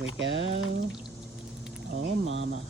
we go. Oh, mama.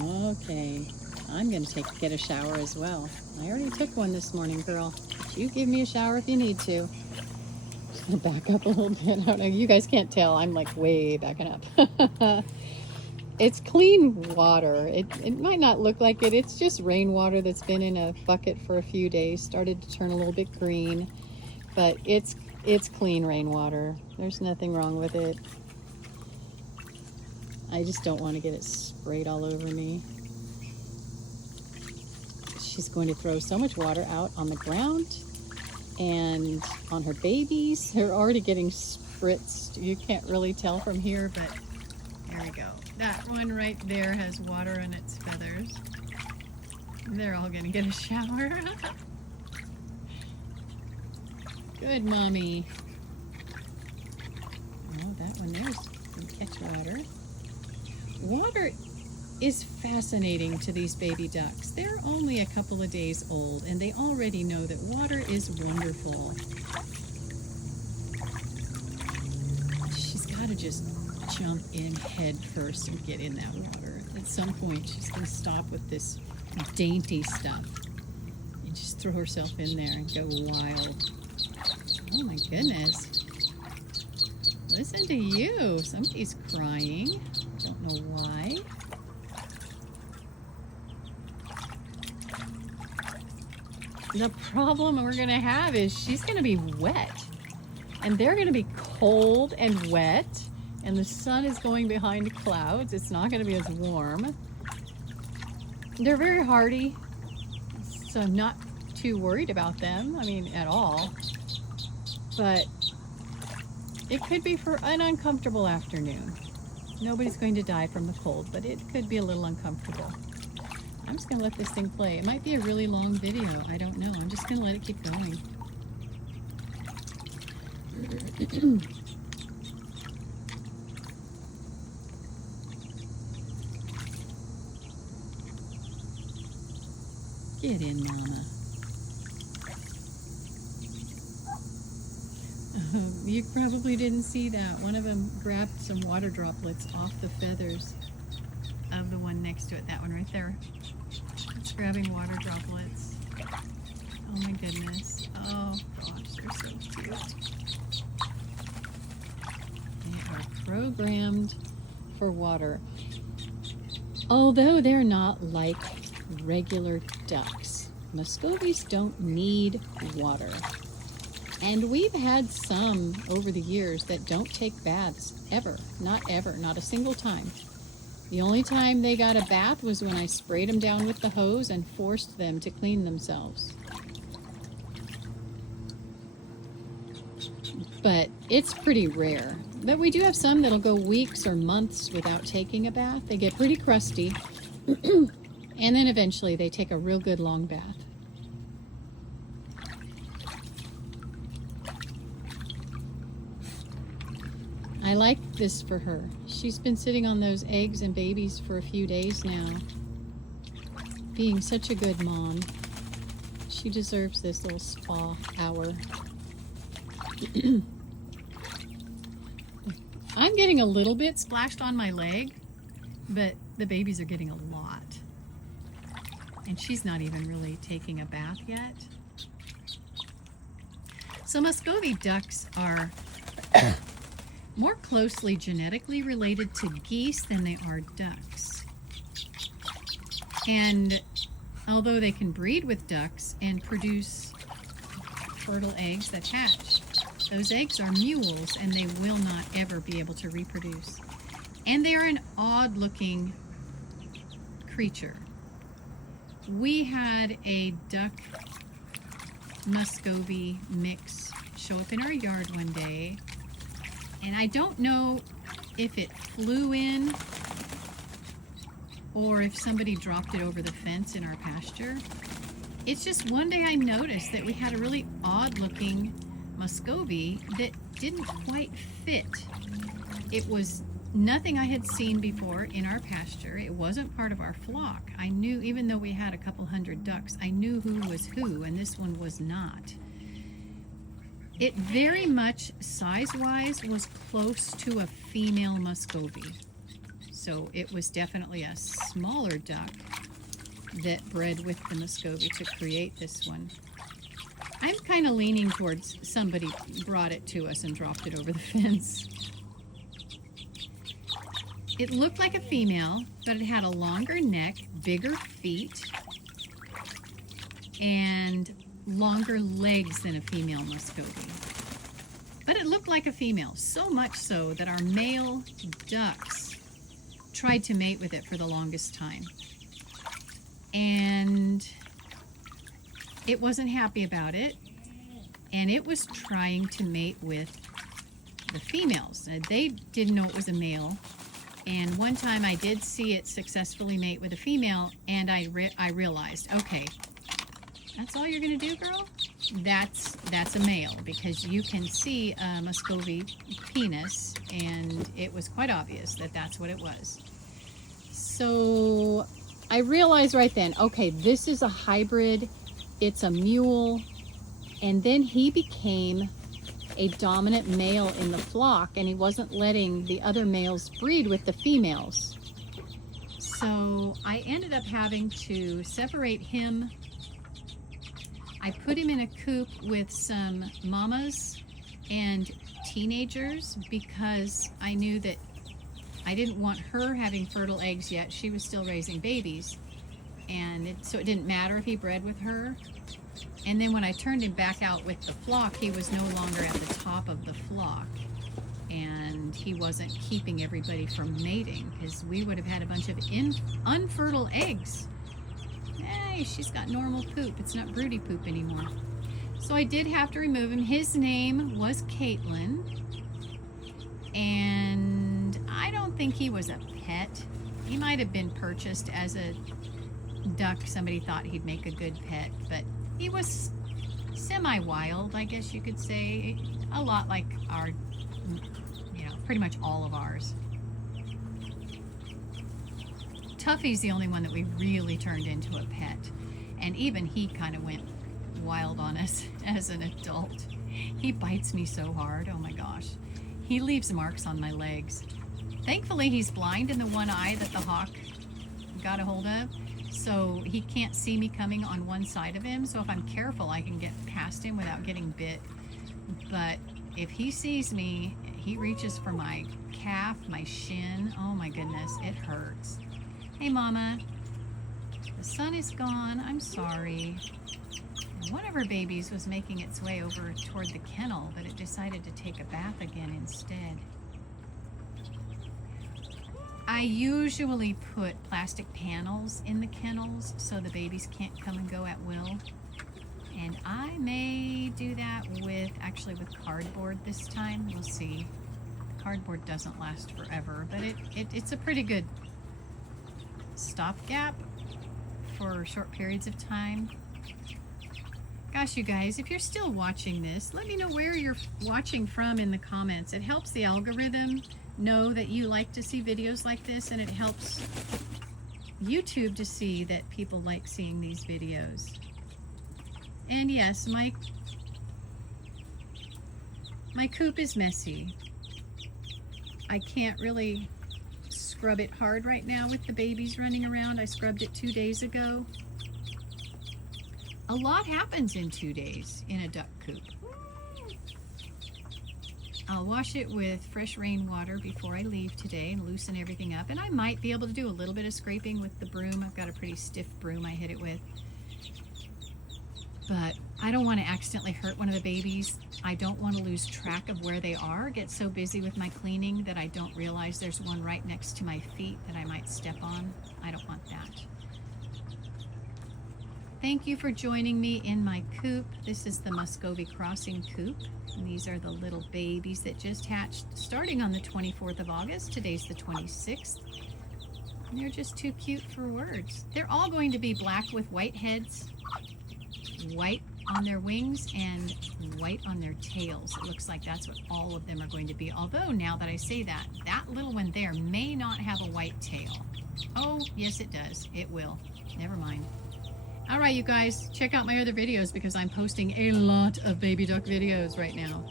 Okay. I'm going to get a shower as well. I already took one this morning, girl. But you give me a shower if you need to. Back up a little bit. I don't know. You guys can't tell. I'm like way backing up. It's clean water. It might not look like it. It's just rainwater that's been in a bucket for a few days. Started to turn a little bit green. But it's clean rainwater. There's nothing wrong with it. I just don't want to get it sprayed all over me. She's going to throw so much water out on the ground and on her babies. They're already getting spritzed. You can't really tell from here, but there we go. That one right there has water in its feathers. They're all gonna get a shower. Good, mommy. Oh, that one there's gonna catch water. Water is fascinating to these baby ducks. They're only a couple of days old and they already know that water is wonderful. She's got to just jump in head first and get in that water. At some point she's going to stop with this dainty stuff and just throw herself in there and go wild. Oh my goodness. Listen to you. Somebody's crying. Don't know why. The problem we're going to have is she's going to be wet. And they're going to be cold and wet. And the sun is going behind clouds. It's not going to be as warm. They're very hardy. So I'm not too worried about them. I mean, at all. But it could be for an uncomfortable afternoon. Nobody's going to die from the cold, but it could be a little uncomfortable. I'm just going to let this thing play. It might be a really long video. I don't know. I'm just going to let it keep going. Get in, mama. You probably didn't see that. One of them grabbed some water droplets off the feathers of the one next to it. That one right there. It's grabbing water droplets. Oh my goodness. Oh gosh, they're so cute. They are programmed for water. Although they're not like regular ducks. Muscovies don't need water. And we've had some over the years that don't take baths ever. Not ever. Not a single time. The only time they got a bath was when I sprayed them down with the hose and forced them to clean themselves. But it's pretty rare. But we do have some that'll go weeks or months without taking a bath. They get pretty crusty. And then eventually they take a real good long bath. I like this for her. She's been sitting on those eggs and babies for a few days now. Being such a good mom. She deserves this little spa hour. I'm getting a little bit splashed on my leg, but the babies are getting a lot. And she's not even really taking a bath yet. So Muscovy ducks are more closely genetically related to geese than they are ducks. And although they can breed with ducks and produce fertile eggs that hatch, those eggs are mules and they will not ever be able to reproduce. And they are an odd-looking creature. We had a duck Muscovy mix show up in our yard one day, and I don't know if it flew in or if somebody dropped it over the fence in our pasture. It's just one day I noticed that we had a really odd-looking Muscovy that didn't quite fit. It was nothing I had seen before in our pasture. It wasn't part of our flock. I knew, even though we had a couple hundred ducks, I knew who was who, and this one was not. It very much, size-wise, was close to a female Muscovy. So it was definitely a smaller duck that bred with the Muscovy to create this one. I'm kind of leaning towards somebody brought it to us and dropped it over the fence. It looked like a female, but it had a longer neck, bigger feet, and longer legs than a female Muscovy. But it looked like a female, so much so that our male ducks tried to mate with it for the longest time. And it wasn't happy about it, and it was trying to mate with the females. They didn't know it was a male, and one time I did see it successfully mate with a female, and I realized, okay, that's all you're gonna do, girl? That's a male, because you can see a Muscovy penis, and it was quite obvious that that's what it was. So I realized right then, okay, this is a hybrid, it's a mule, and then he became a dominant male in the flock, and he wasn't letting the other males breed with the females. So I ended up having to separate him. I put him in a coop with some mamas and teenagers because I knew that I didn't want her having fertile eggs yet. She was still raising babies, and so it didn't matter if he bred with her. And then when I turned him back out with the flock, he was no longer at the top of the flock, and he wasn't keeping everybody from mating, because we would have had a bunch of unfertile eggs. Hey, she's got normal poop. It's not broody poop anymore. So I did have to remove him. His name was Caitlin, and I don't think he was a pet. He might have been purchased as a duck. Somebody thought he'd make a good pet, but he was semi-wild, I guess you could say. A lot like our, pretty much all of ours. Tuffy's the only one that we really turned into a pet, and even he kind of went wild on us as an adult. He bites me so hard, oh my gosh. He leaves marks on my legs. Thankfully, he's blind in the one eye that the hawk got a hold of, so he can't see me coming on one side of him, so if I'm careful, I can get past him without getting bit. But if he sees me, he reaches for my calf, my shin. Oh my goodness, it hurts. Hey, Mama. The sun is gone. I'm sorry. One of her babies was making its way over toward the kennel, but it decided to take a bath again instead. I usually put plastic panels in the kennels so the babies can't come and go at will. And I may do that with cardboard this time. We'll see. Cardboard doesn't last forever, but it's a pretty good stopgap for short periods of time. Gosh, you guys, if you're still watching this, let me know where you're watching from in the comments. It helps the algorithm know that you like to see videos like this, and it helps YouTube to see that people like seeing these videos. And yes, my coop is messy. I can't really scrub it hard right now with the babies running around. I scrubbed it 2 days ago. A lot happens in 2 days in a duck coop. I'll wash it with fresh rainwater before I leave today and loosen everything up. And I might be able to do a little bit of scraping with the broom. I've got a pretty stiff broom I hit it with. But I don't want to accidentally hurt one of the babies. I don't want to lose track of where they are. Get so busy with my cleaning that I don't realize there's one right next to my feet that I might step on. I don't want that. Thank you for joining me in my coop. This is the Muscovy Crossing coop. And these are the little babies that just hatched starting on the 24th of August. Today's the 26th. And they're just too cute for words. They're all going to be black with white heads, white on their wings, and white on their tails. It looks like that's what all of them are going to be. Although, now that I say that, that little one there may not have a white tail. Oh, yes it does. It will. Never mind. All right, you guys, check out my other videos because I'm posting a lot of baby duck videos right now.